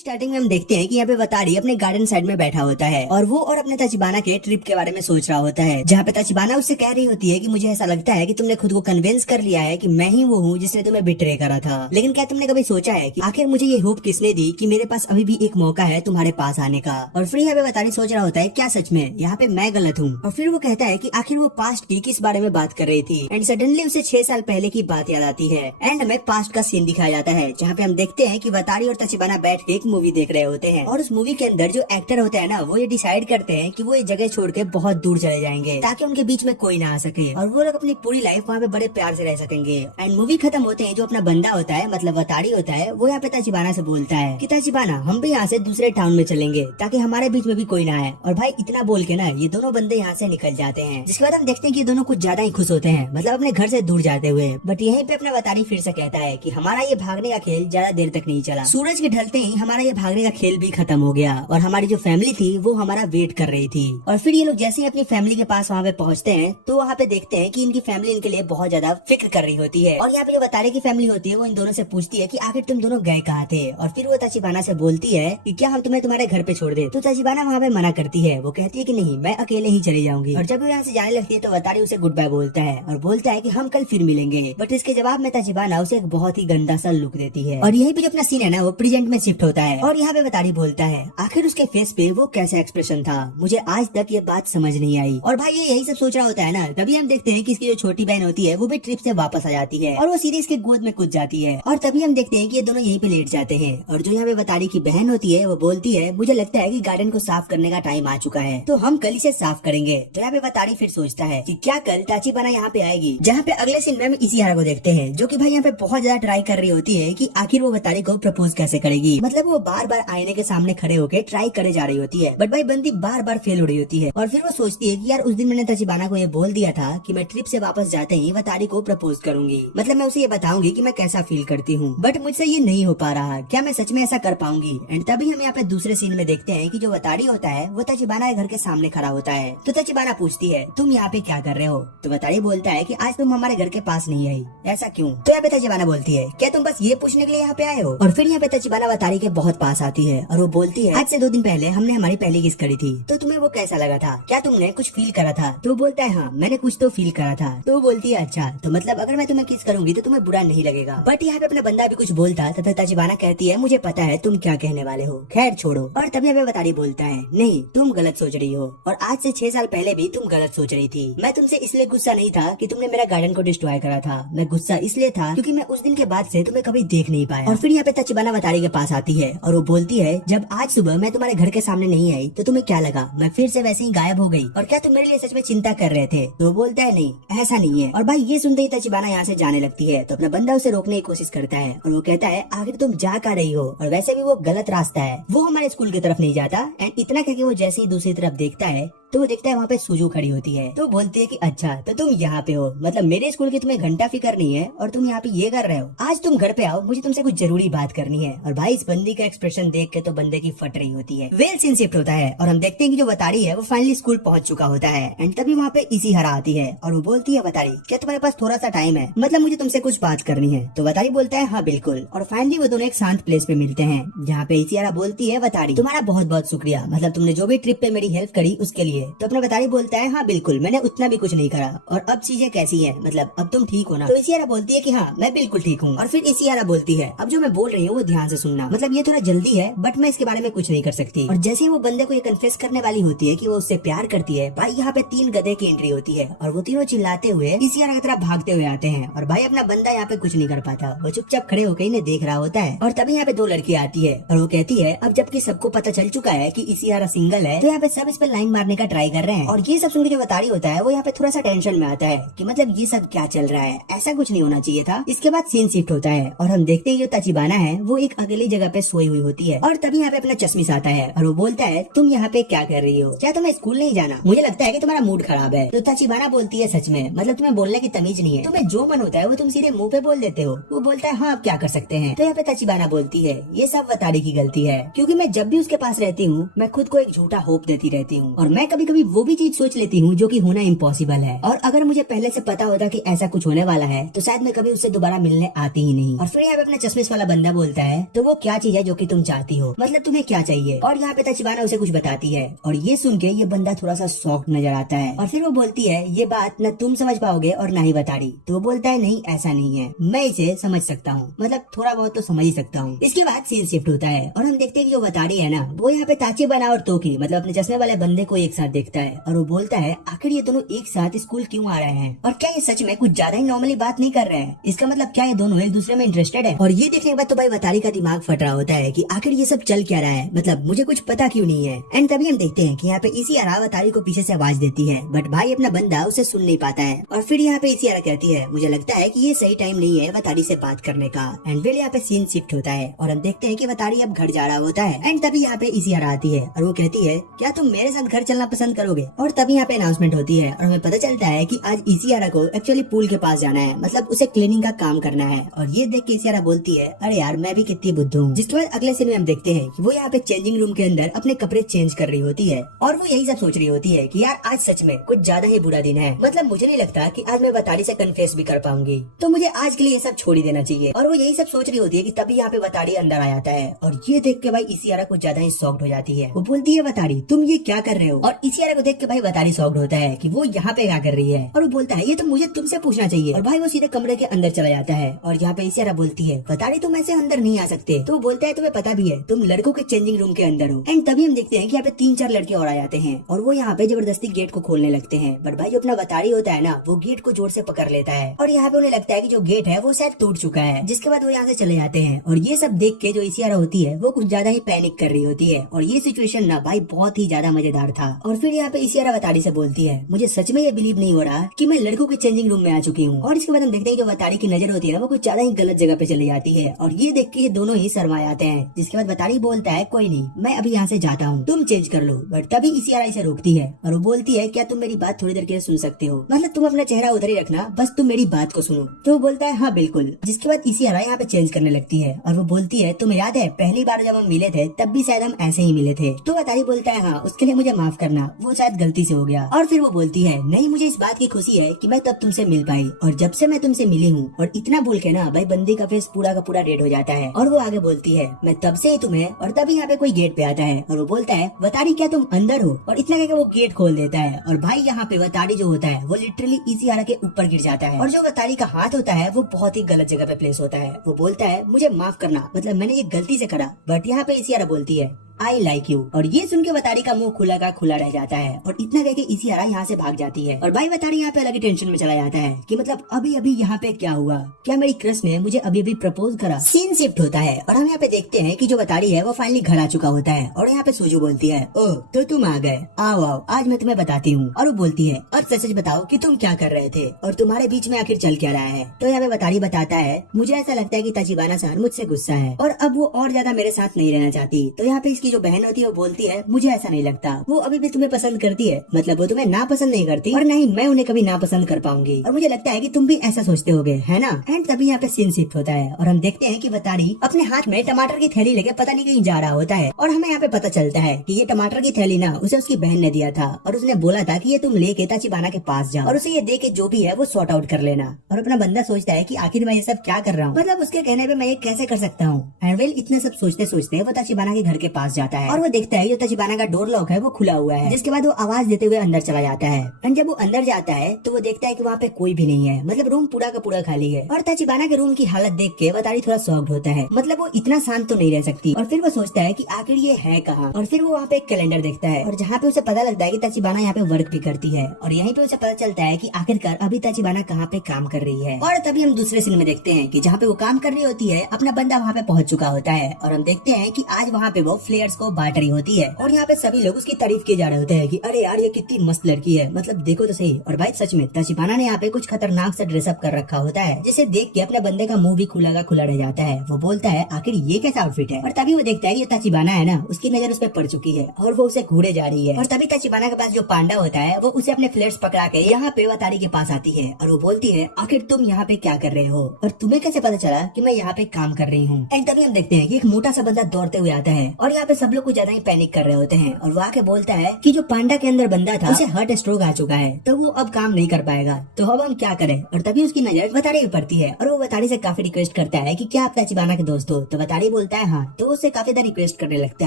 Starting में हम देखते हैं कि यहाँ पे वतारी अपने गार्डन साइड में बैठा होता है और वो और अपने तचिबाना के ट्रिप के बारे में सोच रहा होता है, जहाँ पे तचिबाना उससे कह रही होती है कि मुझे ऐसा लगता है कि तुमने खुद को कन्विंस कर लिया है कि मैं ही वो हूँ जिसने तुम्हें बिट्रे करा था। लेकिन क्या तुमने कभी सोचा है कि आखिर मुझे ये होप किसने दी कि मेरे पास अभी भी एक मौका है तुम्हारे पास आने का। और फिर यहाँ पे वतारी सोच रहा होता है क्या सच में यहाँ पे मैं गलत हूँ। और फिर वो कहता है कि आखिर वो पास्ट की किस बारे में बात कर रही थी। एंड सडनली उसे 6 साल पहले की बात याद आती है। एंड हमें पास्ट का सीन दिखाया जाता है जहाँ पे हम देखते हैं कि वतारी और तचिबाना बैठ के एक मूवी देख रहे होते हैं। और उस मूवी के अंदर जो एक्टर होते हैं ना, वो ये डिसाइड करते हैं कि वो ये जगह छोड़ के बहुत दूर चले जाएंगे ताकि उनके बीच में कोई ना आ सके और वो लोग अपनी पूरी लाइफ वहाँ पे बड़े प्यार से रह सकेंगे। एंड मूवी खत्म होते हैं जो अपना बंदा होता है मतलब वतारी होता है, वो यहाँ पे तचिबाना से बोलता है कि तचिबाना हम भी यहाँ से दूसरे टाउन में चलेंगे ताकि हमारे बीच में भी कोई ना आए। और भाई इतना बोल के ना ये दोनों बंदे यहाँ से निकल जाते हैं, जिसके बाद हम देखते हैं कि ये दोनों कुछ ज्यादा ही खुश होते हैं, मतलब अपने घर से दूर जाते हुए। बट यहीं पे अपना वतारी फिर से कहता है कि हमारा ये भागने का खेल ज्यादा देर तक नहीं चला। सूरज के ढलते ही हमारा ये भागने का खेल भी खत्म हो गया और हमारी जो फैमिली थी वो हमारा वेट कर रही थी। और फिर ये लोग जैसे ही अपनी फैमिली के पास वहाँ पे पहुँचते हैं तो वहाँ पे देखते हैं कि इनकी फैमिली इनके लिए बहुत ज्यादा फिक्र कर रही होती है। और यहाँ पे जो वतारे की फैमिली होती है वो इन दोनों से पूछती है कि आखिर तुम दोनों गए कहाँ थे। और फिर वो तचिबाना से बोलती है कि क्या हम तुम्हें तुम्हारे घर पे छोड़ दे। तो तचिबाना वहाँ पे मना करती है, वो कहती है कि नहीं मैं अकेले ही चली जाऊंगी। और जब वो यहाँ से जाने लगती है तो वतारी उसे गुड बाय बोलता है और बोलता है कि हम कल फिर मिलेंगे। बट इसके जवाब में तचिबाना उसे एक बहुत ही गंदा सा लुक देती है। और यही पे जो अपना सीन है ना वो प्रेजेंट में शिफ्ट होता है। और यहाँ पे वतारी बोलता है आखिर उसके फेस पे वो कैसा एक्सप्रेशन था, मुझे आज तक ये बात समझ नहीं आई। और भाई ये यही सब सोच रहा होता है ना, तभी हम देखते हैं कि इसकी जो छोटी बहन होती है वो भी ट्रिप से वापस आ जाती है और वो सीधे इसके गोद में कूद जाती है। और तभी हम देखते हैं कि ये दोनों यहीं पे लेट जाते हैं। और जो यहाँ पे वतारी की बहन होती है वो बोलती है मुझे लगता है कि गार्डन को साफ करने का टाइम आ चुका है, तो हम कल इसे साफ करेंगे। तो यहाँ पे वतारी फिर सोचता है कि क्या कल तचिबाना यहाँ पे आएगी। जहाँ पे अगले सीन में हम इशिहारा को देखते हैं जो कि भाई यहाँ पे बहुत ज्यादा ट्राई कर रही होती है कि आखिर वो वतारी को प्रपोज कैसे करेगी। मतलब वो बार बार आईने के सामने खड़े होकर ट्राई करे जा रही होती है, बट भाई बंदी बार बार फेल हो रही होती है। और फिर वो सोचती है कि यार उस दिन मैंने तचिबाना को ये बोल दिया था कि मैं ट्रिप से वापस जाते ही वतारी को प्रपोज करूंगी, मतलब मैं उसे ये बताऊंगी कि मैं कैसा फील करती हूँ, बट मुझसे ये नहीं हो पा रहा, क्या मैं सच में ऐसा कर पाऊंगी। एंड तभी हम यहाँ पे दूसरे सीन में देखते हैं कि जो वतारी होता है वो तचिबाना के घर के सामने खड़ा होता है। तो तचिबाना पूछती है तुम यहाँ पे क्या कर रहे हो। तो वतारी बोलता है कि आज तुम हमारे घर के पास नहीं आई, ऐसा क्यों। तो यहाँ पे तचिबाना बोलती है क्या तुम बस ये पूछने के लिए यहाँ पे आए हो। और फिर यहाँ पे तचिबाना वतारी के बहुत पास आती है और वो बोलती है आज से 2 दिन पहले हमने हमारी पहली किस करी थी, तो तुम्हें वो कैसा लगा था, क्या तुमने कुछ फील करा था। तो वो बोलता है हाँ मैंने कुछ तो फील करा था। तो वो बोलती है अच्छा तो मतलब अगर मैं तुम्हें किस करूंगी तो तुम्हें बुरा नहीं लगेगा। बट यहाँ पे अपना बंदा भी कुछ बोलता तथा तचिबाना कहती है मुझे पता है तुम क्या कहने वाले हो, खैर छोड़ो। और तभी हमें वतारी बोलता है नहीं तुम गलत सोच रही हो और आज से 6 साल पहले भी तुम गलत सोच रही थी। मैं तुमसे इसलिए गुस्सा नहीं था कि तुमने मेरा गार्डन को डिस्ट्रॉय करा था, मैं गुस्सा इसलिए था क्योंकि मैं उस दिन के बाद से तुम्हें कभी देख नहीं पाया। और फिर यहाँ पे तचिबाना वतारी के पास आती है और वो बोलती है जब आज सुबह मैं तुम्हारे घर के सामने नहीं आई तो तुम्हें क्या लगा, मैं फिर से वैसे ही गायब हो गई और क्या तुम मेरे लिए सच में चिंता कर रहे थे। तो वो बोलता है नहीं ऐसा नहीं है। और भाई ये सुनते ही तचिबाना यहाँ से जाने लगती है तो अपना बंदा उसे रोकने की कोशिश करता है और वो कहता है आखिर तुम जा कर रही हो और वैसे भी वो गलत रास्ता है, वो हमारे स्कूल की तरफ नहीं जाता। एंड इतना कहकर वो जैसे ही दूसरी तरफ देखता है तो वो देखता है वहाँ पे सुजू खड़ी होती है। तो बोलती है कि अच्छा तो तुम यहाँ पे हो, मतलब मेरे स्कूल की तुम्हें घंटा फिक्र नहीं है और तुम यहाँ पे ये कर रहे हो। आज तुम घर पे आओ, मुझे तुमसे कुछ जरूरी बात करनी है। और भाई इस बंदी का एक्सप्रेशन देख के तो बंदे की फट रही होती है। वेल सीन शिफ्ट होता है और हम देखते हैं कि जो वतारी है वो फाइनली स्कूल पहुंच चुका होता है। एंड तभी वहाँ पे इशिहारा आती है और वो बोलती है वतारी क्या तुम्हारे पास थोड़ा सा टाइम है, मतलब मुझे तुमसे कुछ बात करनी है। तो वतारी बोलता है हाँ बिल्कुल। और फाइनली वो दोनों एक शांत प्लेस पे मिलते हैं जहाँ पे इशिहारा बोलती है वतारी तुम्हारा बहुत बहुत शुक्रिया, मतलब तुमने जो भी ट्रिप पे मेरी हेल्प करी उसके लिए। तो अपना वतारी बोलता है हाँ बिल्कुल मैंने उतना भी कुछ नहीं करा और अब चीजें कैसी हैं, मतलब अब तुम ठीक हो ना। तो इशिहारा बोलती है कि हाँ मैं बिल्कुल ठीक हूँ। और फिर इशिहारा बोलती है अब जो मैं बोल रही हूँ वो ध्यान से सुनना, मतलब ये थोड़ा जल्दी है बट मैं इसके बारे में कुछ नहीं कर सकती। और जैसे ही वो बंदे को ये कन्फेस करने वाली होती है कि वो उससे प्यार करती है, भाई यहाँ पे 3 गधे की एंट्री होती है और वो तीनों चिल्लाते हुए इशिहारा की तरफ भागते हुए आते हैं। और भाई अपना बंदा यहाँ पे कुछ नहीं कर पाता, वो चुपचाप खड़े होकर इन्हें देख रहा होता है। और तभी यहाँ पे 2 लड़कियां आती है और वो कहती है अब जबकि सबको पता चल चुका है कि इशिहारा सिंगल है तो यहाँ पे सब इस पर लाइन मारने का ट्राई कर रहे हैं। और ये सब सुनकर जो वतारी होता है वो यहाँ पे थोड़ा सा टेंशन में आता है कि मतलब ये सब क्या चल रहा है, ऐसा कुछ नहीं होना चाहिए था। इसके बाद सीन शिफ्ट होता है और हम देखते हैं जो तचिबाना है वो एक अगली जगह पे सोई हुई होती है। और तभी यहाँ पे अपना चश्मिश आता है और वो बोलता है तुम यहाँ पे क्या कर रही हो, क्या तुम्हें स्कूल नहीं जाना, मुझे लगता है कि तुम्हारा मूड खराब है। तो तचिबाना बोलती है सच में, मतलब तुम्हें बोलने की तमीज नहीं है, तुम्हें जो मन होता है वो तुम सीधे मुंह पे बोल देते हो। वो बोलता है हाँ आप क्या कर सकते हैं। तो यहाँ पे तचिबाना बोलती है ये सब वतारी की गलती है, क्योंकि मैं जब भी उसके पास रहती हूँ मैं खुद को एक झूठा होप देती रहती हूँ और मैं कभी कभी कभी वो भी चीज सोच लेती हूँ जो कि होना इम्पॉसिबल है, और अगर मुझे पहले से पता होता कि ऐसा कुछ होने वाला है तो शायद मैं कभी उससे दोबारा मिलने आती ही नहीं। और फिर यहाँ पे अपना चश्मिश वाला बंदा बोलता है, तो वो क्या चीज है जो कि तुम चाहती हो, मतलब तुम्हें क्या चाहिए। और यहाँ पे तचिबाना उसे कुछ बताती है, और ये सुन के ये बंदा थोड़ा सा शॉक नजर आता है। और फिर वो बोलती है, ये बात न तुम समझ पाओगे और ना ही बताड़ी। तो वो बोलता है, नहीं ऐसा नहीं है, मैं इसे समझ सकता हूँ, मतलब थोड़ा बहुत तो समझ ही सकता हूँ। इसके बाद सीन शिफ्ट होता है और हम देखते हैं कि जो बताड़ी है ना, वो यहाँ पे ताचिबाना और तोकी मतलब अपने चश्मे वाले बंदे को एक साथ देखता है, और वो बोलता है, आखिर ये दोनों एक साथ स्कूल क्यों आ रहे हैं, और क्या ये सच में कुछ ज्यादा ही नॉर्मली बात नहीं कर रहे हैं, इसका मतलब क्या ये दोनों एक दूसरे में इंटरेस्टेड है। और ये देखने के बाद तो भाई बताड़ी का दिमाग फट रहा होता है कि आखिर ये सब चल क्या रहा है, मतलब मुझे कुछ पता क्यों नहीं है। एंड तभी हम देखते हैं कि यहाँ पे इसियारा बताड़ी को पीछे से आवाज देती है, बट भाई अपना बंदा उसे सुन नहीं पाता है। और फिर यहाँ पे इसियारा कहती है, मुझे लगता है कि ये सही टाइम नहीं है बताड़ी से बात करने का। एंड फिर यहाँ पे सीन शिफ्ट होता है और हम देखते हैं कि बताड़ी अब घर जा रहा होता है। एंड तभी यहाँ पे इसियारा आती है और वो कहती है, क्या तुम मेरे साथ घर चलना पसंद करोगे। और तभी यहाँ पे अनाउंसमेंट होती है और हमें पता चलता है कि आज इसियारा को एक्चुअली पूल के पास जाना है, मतलब उसे क्लीनिंग का काम करना है। और ये देख के इसियारा बोलती है, अरे यार मैं भी कितनी बुद्धू हूँ। जिसके बाद अगले सीन में हम देखते हैं कि वो यहाँ पे चेंजिंग रूम के अंदर अपने कपड़े चेंज कर रही होती है, और वो यही सब सोच रही होती है कि यार आज सच में कुछ ज्यादा ही बुरा दिन है, मतलब मुझे नहीं लगता कि आज मैं बताड़ी से कन्फेस भी कर पाऊंगी, तो मुझे आज के लिए ये सब छोड़ ही देना चाहिए। और वो यही सब सोच रही होती है कि तभी यहाँ पे बताड़ी अंदर आ जाता है, और ये देख के भाई इसियारा कुछ ज्यादा ही शॉक्ड हो जाती है। वो बोलती है, बताड़ी तुम ये क्या कर रहे हो। और इसियारा को देख के भाई बताड़ी शॉक्ड होता है कि वो यहाँ पे क्या कर रही है, और वो बोलता है, ये तो मुझे तुमसे पूछना चाहिए। और भाई वो सीधे कमरे के अंदर चला जाता है, और यहाँ पे इसियारा बोलती है, बताड़ी तुम ऐसे अंदर नहीं आ सकते। तो वो बोलता है, तुम्हें पता भी है तुम लड़कों के चेंजिंग रूम के अंदर हो। एंड तभी हम देखते हैं कि यहाँ पे 3-4 लड़के और आ जाते हैं, और वो यहाँ पे जबरदस्ती गेट को खोलने लगते हैं। बट भाई जो अपना बताड़ी होता है ना, वो गेट को जोर से पकड़ लेता है, और यहाँ पे उन्हें लगता है कि जो गेट है वो शायद टूट चुका है। जिसके बाद वो यहाँ से चले जाते हैं, और ये सब देख के जो इसियारा होती है वो कुछ ज्यादा ही पैनिक कर रही होती है। और ये सिचुएशन ना भाई बहुत ही ज्यादा मजेदार था। और फिर यहाँ पे इसियारा बताड़ी से बोलती है, मुझे सच में ये बिलीव नहीं हो रहा कि मैं लड़कों के चेंजिंग रूम में आ चुकी हूँ। और इसके बाद हम देखते हैं जो बताड़ी की नजर होती है ना, वो कुछ ज्यादा ही गलत जगह पे चली जाती है, और ये देख के ये दोनों ही शर्मा जाते हैं। जिसके बाद बताड़ी बोलता है, कोई नहीं मैं अभी यहाँ से जाता हूँ, तुम चेंज कर लो। बट तभी इसियारा इसे रोकती है, और वो बोलती है, क्या तुम मेरी बात थोड़ी देर के लिए सुन सकते हो, मतलब तुम अपना चेहरा उधर ही रखना, बस तुम मेरी बात को सुनो। तो वो बोलता है, हाँ बिल्कुल। जिसके बाद इसियारा यहाँ पे चेंज करने लगती है, और वो बोलती है, तुम्हें याद है पहली बार जब हम मिले थे तब भी शायद हम ऐसे ही मिले थे। तो बताड़ी बोलता है, हाँ उसके लिए मुझे माफ करना, वो शायद गलती से हो गया। और फिर वो बोलती है, नहीं मुझे इस बात की खुशी है कि मैं तब तुमसे मिल पाई, और जब से मैं तुमसे मिली हूँ। और इतना बोल के ना भाई बंदी का फेस पूरा का पूरा रेड हो जाता है, और वो आगे बोलती है, मैं तब से ही तुम्हें। और तभी यहाँ पे कोई गेट पे आता है, और वो बोलता है, बताड़ी क्या तुम अंदर हो। और इतना कहकर वो गेट खोल देता है, और भाई यहाँ पे बताड़ी जो होता है वो लिटरली इसियारा के ऊपर गिर जाता है, और जो बताड़ी का हाथ होता है वो बहुत ही गलत जगह पे प्लेस होता है। वो बोलता है, मुझे माफ करना, मतलब मैंने ये गलती से करा। बट यहाँ पे इसियारा बोलती है, आई लाइक यू। और ये सुन के बताड़ी का मुंह खुला का खुला रह जाता है, और इतना कह के इसियारा यहाँ से भाग जाती है। और भाई बताड़ी यहाँ पे अलग ही टेंशन में चला जाता है कि मतलब अभी अभी यहाँ पे क्या हुआ, क्या मेरी क्रश ने मुझे अभी अभी प्रपोज करा। सीन शिफ्ट होता है और हम यहाँ पे देखते हैं कि जो बताड़ी है वो फाइनली घर आ चुका होता है, और यहाँ पे सूजू बोलती है, ओह तो तुम आ गए, आओ आओ आज मैं तुम्हें बताती हूँ। और वो बोलती है, अब सच सच बताओ कि तुम क्या कर रहे थे, और तुम्हारे बीच में आखिर चल क्या रहा है। तो यहाँ पे बताड़ी बताता है, मुझे ऐसा लगता है कि तचिबाना सान मुझसे गुस्सा है, और अब वो और ज्यादा मेरे साथ नहीं रहना चाहती। तो यहाँ पे इसकी जो बहन होती है वो बोलती है, मुझे ऐसा नहीं लगता, वो अभी भी तुम्हें पसंद करती है, मतलब वो तुम्हें ना पसंद नहीं करती, और नहीं मैं उन्हें कभी ना पसंद कर पाऊंगी। और मुझे लगता है कि तुम भी ऐसा सोचते होगे, है ना। एंड तभी यहाँ पे सीन शिफ्ट होता है, और हम देखते हैं कि बताड़ी अपने हाथ में टमाटर की थैली लेके पता नहीं कहीं जा रहा होता है, और हमें यहाँ पे पता चलता है कि ये टमाटर की थैली ना उसे उसकी बहन ने दिया था, और उसने बोला था कि ये तुम लेके ताचिबाना के पास जाओ, और उसे ये दे के जो भी है वो सॉर्ट आउट कर लेना। और अपना बंदा सोचता है कि आखिर मैं ये सब क्या कर रहा हूँ, मतलब उसके कहने पे मैं ये कैसे कर सकता हूँ। एंड वेल इतने सब सोचते सोचते वो ताचिबाना के घर के पास जाता है, और वो देखता है जो ताचिबाना का डोर लॉक है वो खुला हुआ है। जिसके बाद वो आवाज देते हुए अंदर चला जाता है, एंड जब वो अंदर जाता है तो वो देखता है कि वहाँ पे कोई भी नहीं है, मतलब रूम पूरा का पूरा खाली है। और ताचिबाना के रूम की हालत देख के बताड़ी थोड़ा शॉक्ड होता है, मतलब वो इतना शांत तो नहीं रह सकती। और फिर वो सोचता है कि आखिर ये है कहाँ। और फिर वो वहाँ पे एक कैलेंडर देखता है, और जहाँ पे उसे पता लगता है कि ताचिबाना यहाँ पे वर्क भी करती है, और यहीं पे उसे पता चलता है कि आखिरकार अभी ताचिबाना कहाँ पे काम कर रही है। और तभी हम दूसरे सीन में देखते हैं कि जहाँ पे वो काम कर रही होती है अपना बंदा वहाँ पे पहुँच चुका होता है, और हम देखते हैं कि आज वहाँ पे वो फ्लेयर्स को बांट रही होती है, और यहाँ पे सभी लोग उसकी तारीफ किए जा रहे होते हैं कि अरे यार ये कितनी मस्त लड़की है, मतलब देखो तो सही। और भाई सच में ताचिबाना ने यहाँ पे कुछ खतरनाक सा ड्रेसअप कर रखा होता है, जिसे देख के अपने बंदे का मुंह भी खुला का खुला रह जाता है। वो बोलता है, आखिर ये कैसा आउटफिट है। और तभी वो देखता है कि ये ताचिबाना है ना, उसकी नजर उस पर पड़ चुकी है, और वो उसे घूरे जा रही है। और तभी ताचिबाना के पास जो पांडा होता है वो उसे अपने फ्लेयर्स पकड़ा के यहाँ पे बताड़ी के पास आती है, और वो बोलती है, आखिर तुम यहाँ पे क्या कर रहे हो, और तुम्हें कैसे पता चला कि मैं यहाँ पे काम कर रही हूँ। एंड तभी हम देखते हैं कि एक मोटा सा बंदा दौड़ते हुए आता है, और यहाँ पे सब लोग कुछ ज्यादा ही पैनिक कर रहे होते हैं और वो आके बोलता है कि जो पांडा के अंदर बंदा था उसे हार्ट स्ट्रोक आ चुका है, तो वो अब काम नहीं कर पाएगा, तो अब हम क्या करें। और तभी उसकी नजर वतारी पे पड़ती है और वो वतारी से काफी रिक्वेस्ट करता है कि क्या आप ताचिबाना के दोस्त हो। तो वतारी बोलता है हाँ, तो उससे काफी ज्यादा रिक्वेस्ट करने लगता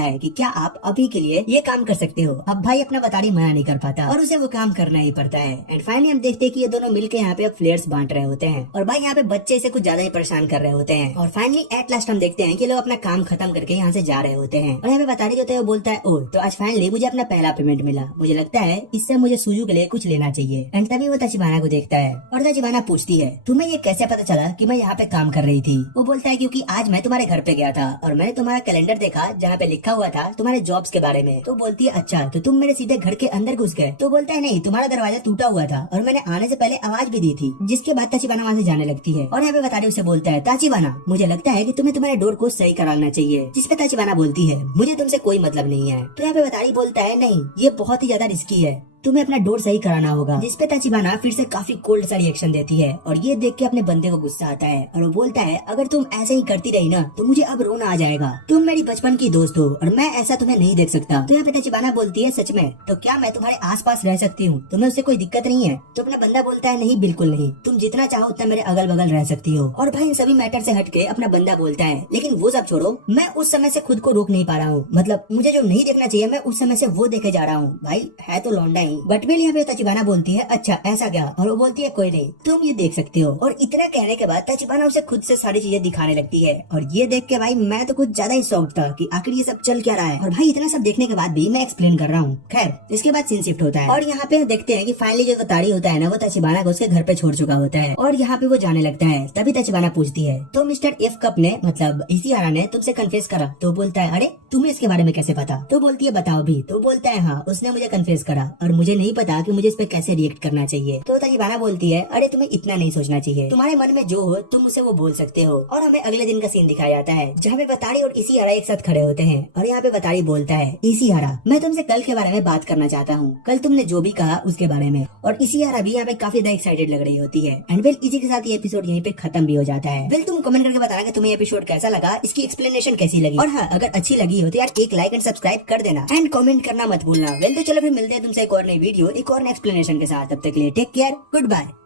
है कि क्या आप अभी के लिए ये काम कर सकते हो। अब भाई अपना वतारी मना नहीं कर पाता और उसे वो काम करना ही पड़ता है। एंड फाइनली हम देखते हैं कि ये दोनों मिलकर यहाँ पे अब फ्लेयर्स बांट रहे होते हैं और भाई यहाँ पे बच्चे इसे कुछ ज्यादा ही परेशान कर रहे होते हैं। और फाइनली एट लास्ट हम देखते हैं कि लोग अपना काम खत्म करके यहाँ से जा रहे होते हैं और यहाँ पे वतारी जो होता है वो बोलता है ओ, तो आज फाइनली मुझे अपना पहला पेमेंट मिला, मुझे लगता है इससे मुझे सुजू के लिए कुछ लेना चाहिए। एंड तभी वो ताचिबाना को देखता है और ताचिबाना पूछती है तुम्हें ये कैसे पता चला कि मैं यहाँ पे काम कर रही थी। वो बोलता है क्योंकि आज मैं तुम्हारे घर पे गया था और मैंने तुम्हारा कैलेंडर देखा जहाँ पे लिखा हुआ था तुम्हारे जॉब्स के बारे में। तो बोलती है अच्छा, तो तुम मेरे सीधे घर के अंदर घुस गए। तो बोलता है नहीं, तुम्हारा दरवाजा टूटा हुआ था और मैंने आने से पहले आवाज भी दी थी। जिसके बाद ताचिबाना वहाँ से जाने लगती है और यहाँ पे वतारी उसे बोलता है ताचिबाना मुझे लगता है कि तुम्हें तुम्हारे डोर को सही कराना चाहिए। जिसपे ताचिबाना बोलती है मुझे तुमसे कोई मतलब नहीं है। तो यहाँ पे वतारी बोलता है नहीं, ये बहुत ही ज्यादा रिस्की है, तुम्हें अपना डोर सही कराना होगा। जिसपे ताचिबाना फिर से काफी कोल्ड सा रिएक्शन देती है और ये देख के अपने बंदे को गुस्सा आता है और वो बोलता है अगर तुम ऐसे ही करती रही ना तो मुझे अब रोना आ जाएगा, तुम मेरी बचपन की दोस्त हो और मैं ऐसा तुम्हें नहीं देख सकता। तो यहाँ पे ताचिबाना बोलती है सच में, तो क्या मैं तुम्हारे आसपास रह सकती हूँ, तुम्हें उससे कोई दिक्कत नहीं है। तो अपना बंदा बोलता है नहीं बिल्कुल नहीं, तुम जितना चाहो उतना मेरे अगल बगल रह सकती हो। और भाई इन सभी मैटर से हटके अपना बंदा बोलता है लेकिन वो सब छोड़ो, मैं उस समय से खुद को रोक नहीं पा रहा हूँ, मतलब मुझे जो नहीं देखना चाहिए मैं उस समय से वो देखे जा रहा हूँ। भाई है तो लौंडा ही, बट मेरे यहाँ पे ताचिबाना बोलती है अच्छा ऐसा क्या, और वो बोलती है कोई नहीं तुम ये देख सकते हो। और इतना कहने के बाद ताचिबाना उसे खुद से सारी चीजें दिखाने लगती है और ये देख के भाई मैं तो कुछ ज्यादा ही शॉक था कि आखिर ये सब चल क्या रहा है। और भाई इतना सब देखने के बाद भी मैं एक्सप्लेन कर रहा हूँ। खैर इसके बाद सीन शिफ्ट होता है और यहाँ पे देखते हैं कि फाइनली जो वतारी होता है ना वो ताचिबाना को उसके घर पे छोड़ चुका होता है और यहाँ पे वो जाने लगता है। तभी ताचिबाना पूछती है तो मिस्टर एफ कप ने मतलब इशिहारा ने तुमसे कन्फेस करा। तो बोलता है अरे तुम्हें इसके बारे में कैसे पता। तो बोलती है बताओ भी। तो बोलता है हाँ उसने मुझे कन्फेस करा और मुझे नहीं पता कि मुझे इस पे कैसे रिएक्ट करना चाहिए। तो ताचिबाना बोलती है अरे तुम्हें इतना नहीं सोचना चाहिए, तुम्हारे मन में जो हो तुम उसे वो बोल सकते हो। और हमें अगले दिन का सीन दिखाया जाता है जहाँ पे वतारी और इशिहारा एक साथ खड़े होते हैं और यहाँ पे वतारी बोलता है इशिहारा मैं तुमसे कल के बारे में बात करना चाहता हूँ, कल तुमने जो भी कहा उसके बारे में। और इशिहारा भी यहाँ पे काफी ज्यादा एक्साइटेड लग रही होती है। एंड वेल इसी के साथ ये एपिसोड यहीं पे खत्म भी हो जाता है। वेल तुम कमेंट करके बताना कि तुम्हें एपिसोड कैसा लगा, इसकी एक्सप्लेनेशन कैसी लगी, और हाँ अगर अच्छी लगी हो तो यार एक लाइक एंड सब्सक्राइब कर देना एंड कमेंट करना मत भूलना। वेल तो चलो फिर मिलते हैं तुमसे एक और नई वीडियो एक और एक्सप्लेनेशन के साथ। तब तक के लिए टेक केयर, गुड बाय।